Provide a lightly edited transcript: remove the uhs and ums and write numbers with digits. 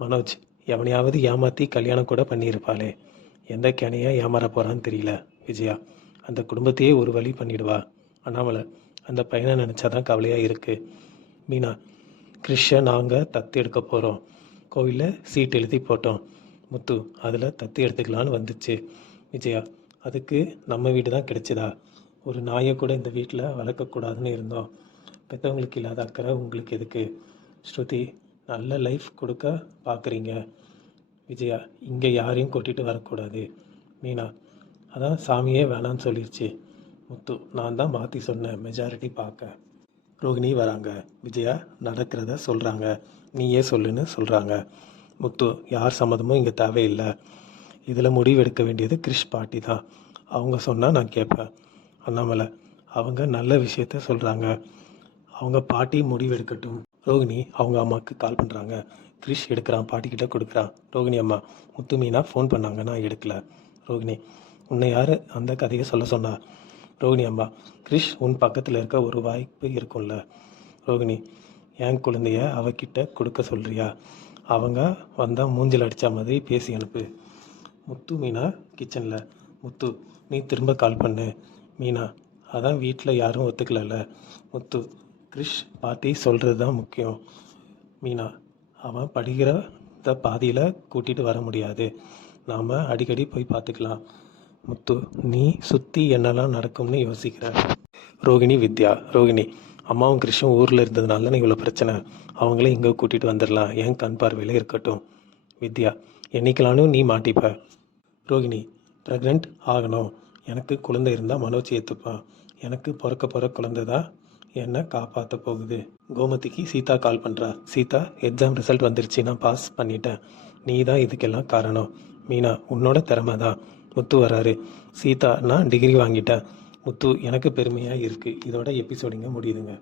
மனோஜ் எவனையாவது ஏமாற்றி கல்யாணம் கூட பண்ணியிருப்பாளே, எந்த கேனையா ஏமாற போகிறான்னு தெரியல. விஜயா அந்த குடும்பத்தையே ஒரு வழி பண்ணிடுவா. அண்ணாமலை அந்த பையனை நினச்சாதான் கவலையாக இருக்குது. மீனா கிறிஷை நாங்கள் தத்து எடுக்க போகிறோம். கோவிலில் சீட் எழுதி போட்டோம். முத்து அதில் தத்து எடுத்துக்கலான்னு வந்துச்சு. விஜயா அதுக்கு நம்ம வீடு தான் கிடைச்சதா? ஒரு நாயை கூட இந்த வீட்டில் வளர்க்கக்கூடாதுன்னு இருந்தோம். பெற்றவங்களுக்கு இல்லாத அக்கறை உங்களுக்கு எதுக்கு? ஸ்ருதி நல்ல லைஃப் கொடுக்க பார்க்குறீங்க. விஜயா இங்கே யாரையும் கூட்டிகிட்டு வரக்கூடாது. மீனா அதான் சாமியே வேணான்னு சொல்லிடுச்சு. முத்து நான் தான் மாற்றி சொன்னேன் மெஜாரிட்டி பார்க்க. ரோகிணி வராங்க. விஜயா நடக்கிறத சொல்கிறாங்க. நீயே சொல்லுன்னு சொல்கிறாங்க. முத்து யார் சம்மதமும் இங்கே தேவையில்லை. இதில் முடிவெடுக்க வேண்டியது கிறிஷ் பாட்டி தான். அவங்க சொன்னால் நான் கேட்பேன். அண்ணாமலை அவங்க நல்ல விஷயத்த சொல்கிறாங்க. அவங்க பாட்டி முடிவெடுக்கட்டும். ரோகிணி அவங்க அம்மாவுக்கு கால் பண்ணுறாங்க. கிறிஷ் எடுக்கிறான், பாட்டிக்கிட்ட கொடுக்குறான். ரோகிணி அம்மா முத்து மீனா ஃபோன் பண்ணாங்க, நான் எடுக்கல. ரோகிணி உன்னை யார் அந்த கதையை சொல்ல சொன்னா? ரோகிணி அம்மா கிறிஷ் உன் பக்கத்தில் இருக்க ஒரு வாய்ப்பு இருக்கும்ல. ரோகிணி என் குழந்தைய அவகிட்ட கொடுக்க சொல்கிறியா? அவங்க வந்தால் மூஞ்சில் அடித்த மாதிரி பேசி அனுப்பு. முத்து மீனா கிச்சனில். முத்து நீ திரும்ப கால் பண்ணு. மீனா அதான் வீட்டில் யாரும் ஒத்துக்கலல்ல. முத்து கிறிஷ் பாட்டி சொல்கிறது தான் முக்கியம். மீனா அவன் படிக்கிறத பாதியில் கூட்டிகிட்டு வர முடியாது. நாம் அடிக்கடி போய் பார்த்துக்கலாம். முத்து நீ சுற்றி என்னெல்லாம் நடக்கும்னு யோசிக்கிற. ரோகிணி வித்யா. ரோகிணி அம்மாவும் கிறிஷும் ஊரில் இருந்ததுனால தான் இவ்வளோ பிரச்சனை. அவங்களே இங்கே கூட்டிகிட்டு வந்துடலாம், என் கண் பார்வையில் இருக்கட்டும். வித்யா என்னைக்கலானும் நீ மாட்டிப்ப. ரோகிணி ப்ரெக்னென்ட் ஆகணும். எனக்கு குழந்தை இருந்தால் மனோஜ் ஏற்றுப்பான். எனக்கு பிறக்க போகிற குழந்தை தான் என்னை காப்பாற்ற போகுது. கோமதிக்கு சீதா கால் பண்ணுறா. சீதா எக்ஸாம் ரிசல்ட் வந்துருச்சு, நான் பாஸ் பண்ணிட்டேன். நீ தான் இதுக்கெல்லாம் காரணம். மீனா உன்னோட திறமை தான். முத்து வராரு. சீதா நான் டிகிரி வாங்கிட்டேன். முத்து எனக்கு பெருமையாக இருக்குது. இதோட எபிசோடிங்க முடியுதுங்க.